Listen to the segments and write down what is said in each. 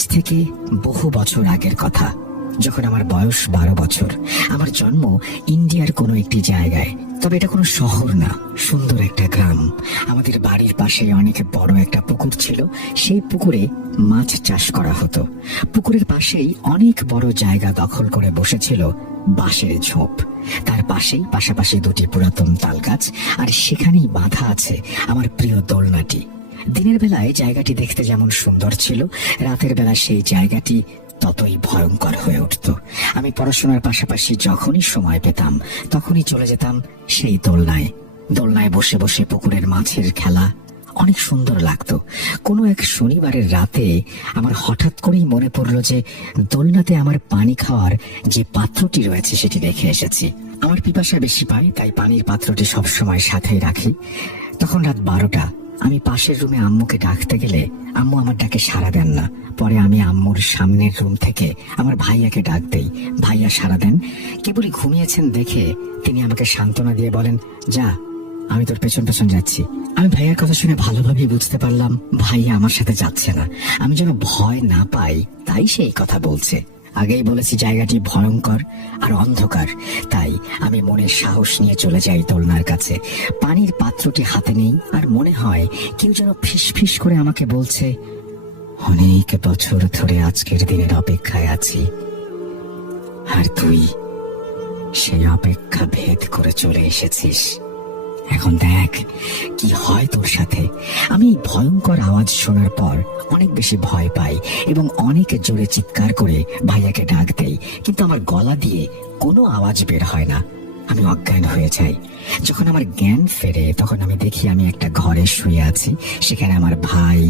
আজ থেকে বহু বছর আগের কথা, যখন আমার বয়স 12 বছর। আমার জন্ম ইন্ডিয়ার কোনো একটি জায়গায়, তবে এটা কোনো শহর না, সুন্দর একটা গ্রাম। আমাদের বাড়ির পাশে অনেক বড় একটা পুকুর ছিল। সেই পুকুরে মাছ চাষ করা হতো। পুকুরের পাশেই অনেক বড় জায়গা দখল করে বসেছিল বাঁশের ঝোপ। তার পাশেই পাশাপাশি দুটি পুরাতন তাল গাছ, আর সেখানেই বাঁধা আছে আমার প্রিয় দোলনাটি। দিনের বেলায় জায়গাটি দেখতে যেমন সুন্দর ছিল, রাতের বেলা সেই জায়গাটি ততই ভয়ঙ্কর হয়ে উঠত। আমি পড়াশোনার পাশাপাশি যখনই সময় পেতাম তখনই চলে যেতাম সেই দোলনায়। দোলনায় বসে বসে পুকুরের মাছের খেলা অনেক সুন্দর লাগতো। কোনো এক শনিবারের রাতে আমার হঠাৎ করেই মনে পড়লো যে দোলনাতে আমার পানি খাওয়ার যে পাত্রটি রয়েছে সেটি রেখে এসেছি। আমার পিপাসা বেশি পায়, তাই পানির পাত্রটি সবসময় সাথেই রাখি। তখন রাত 12টা। আমি পাশের রুমে আম্মুকে ডাকতে গেলে আম্মু আমার ডাকে সাড়া দেন না। পরে আমি আম্মুর সামনের রুম থেকে আমার ভাইয়াকে ডাক দেই। ভাইয়া সাড়া দেন। কেবলই ঘুমিয়েছেন দেখে তিনি আমাকে সান্ত্বনা দিয়ে বলেন, যা, আমি তোর পেছন পেছন যাচ্ছি। আমি ভাইয়ার কথা শুনে ভালোভাবেই বুঝতে পারলাম ভাইয়া আমার সাথে যাচ্ছে না। আমি যেন ভয় না পাই তাই সে এই কথা বলছে। আগেই বলেছি জায়গাটি ভয়ঙ্কর আর অন্ধকার, তাই আমি মনের সাহস নিয়ে চলে যাই দোলনার কাছে। পানির পাত্রটি হাতে নেই, আর মনে হয় কেউ যেন ফিস ফিস করে আমাকে বলছে, অনেক বছর ধরে আজকের দিনের অপেক্ষায় আছি, আর তুই সেই অপেক্ষা ভেদ করে চলে এসেছিস। এখন দেখ কি হয় তোর সাথে। আমি ভয়ঙ্কর আওয়াজ শোনার পর অনেক বেশি ভয় পাই এবং অনেক জোরে চিৎকার করে ভাইয়াকে ডাক দেই, কিন্তু আমার গলা দিয়ে কোনো আওয়াজ বের হয় না। আমি অজ্ঞান হয়ে যাই। যখন আমার জ্ঞান ফেরে তখন আমি দেখি আমি একটা ঘরে শুয়ে আছি। সেখানে আমার ভাই,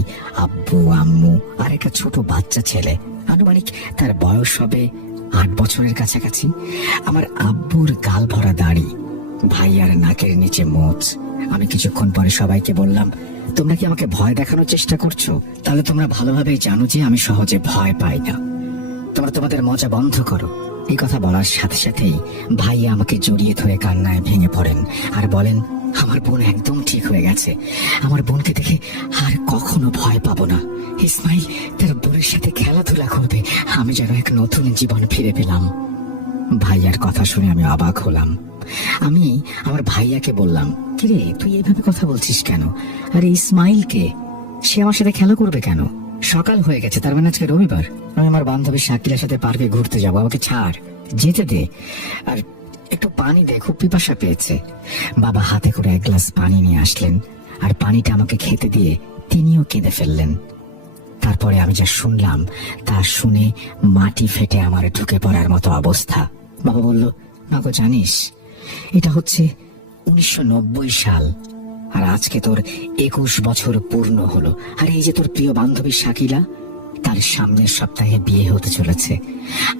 আব্বু, আম্মু আর একটা ছোট বাচ্চা ছেলে। আনুমানিক তার বয়স হবে 8 বছরের কাছাকাছি। আমার আব্বুর গাল ভরা দাড়ি, ভাইয়ার নাকের নিচে মোচ। আমি কিছুক্ষণ পরে সবাইকে বললাম, তোমরা কি আমাকে ভয় দেখানোর চেষ্টা করছো? তাহলে তোমরা ভালোভাবেই জানো যে আমি সহজে ভয় পাই না। তোমরা তোমাদের মজা বন্ধ করো। এই কথা বলার সাথে সাথেই ভাইয়া আমাকে জড়িয়ে ধরে কান্নায় ভেঙে পড়েন আর বলেন, আমার বোন একদম ঠিক হয়ে গেছে। আমার বোনকে দেখে আর কখনো ভয় পাবো না। ইসমাইল তার বোনের সাথে খেলাধুলা করবে। আমি যেন এক নতুন জীবন ফিরে পেলাম। ভাইয়ার কথা শুনে আমি অবাক হলাম। আমি আমার ভাইয়াকে বললাম, কিরে তুই এইভাবে কথা বলছিস কেন? আরে ইসমাইলকে, সে আমার সাথে খেলা করবে কেন? সকাল হয়ে গেছে, তার মানে আজকে রবিবার। আমি আমার বান্ধবী শাকিলার সাথে পার্কে ঘুরতে যাবো, আমাকে ছাড়, যেতে দে, আর একটু পানি দে, খুব পিপাসা পেয়েছে। বাবা হাতে করে 1 গ্লাস পানি নিয়ে আসলেন, আর পানিটা আমাকে খেতে দিয়ে তিনিও কেঁদে ফেললেন। তারপরে আমি যা শুনলাম তা শুনে মাটি ফেটে আমার ঢুকে পড়ার মতো অবস্থা। বাবা বলল, মাগো জানিস এটা হচ্ছে 1990 সাল, আর আজকে তোর 21 বছর পূর্ণ হলো। আর এই যে তোর প্রিয় বান্ধবী শাকিলা, তার সামনের সপ্তাহে বিয়ে হতে চলেছে।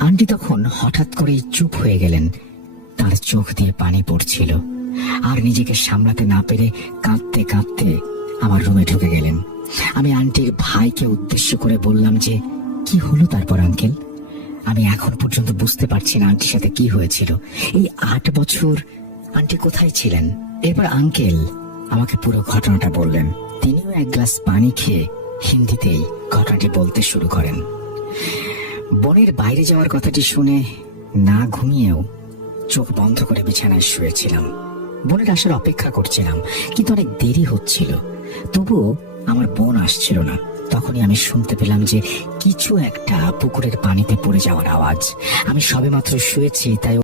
আন্টি তখন হঠাৎ করেই চুপ হয়ে গেলেন। তার চোখ দিয়ে পানি পড়ছিল, আর নিজেকে সামলাতে না পেরে কাঁদতে কাঁদতে আমার রুমে ঢুকে গেলেন। আমি আন্টির ভাইকে উদ্দেশ্য করে বললাম যে, কি হলো তারপর আঙ্কেল? আমি এখন পর্যন্ত বুঝতে পারছি না আন্টির সাথে কি হয়েছিল। এই 8 বছর আন্টি কোথায় ছিলেন? এরপর আঙ্কেল আমাকে পুরো ঘটনাটা বললেন। তিনিও 1 গ্লাস পানি খেয়ে হিন্দিতেই ঘটনাটি বলতে শুরু করেন। বোনের বাইরে যাওয়ার কথাটি শুনে না ঘুমিয়েও চোখ বন্ধ করে বিছানায় শুয়েছিলাম। বোনের আসার অপেক্ষা করছিলাম, কিন্তু অনেক দেরি হচ্ছিল। তবুও আমার বোন আসছিল না। তখনই আমি শুনতে পেলাম যে কিছু একটা পুকুরের পানিতে পড়ে যাওয়ার আওয়াজ। আমি সবেমাত্র শুয়েছি, তাই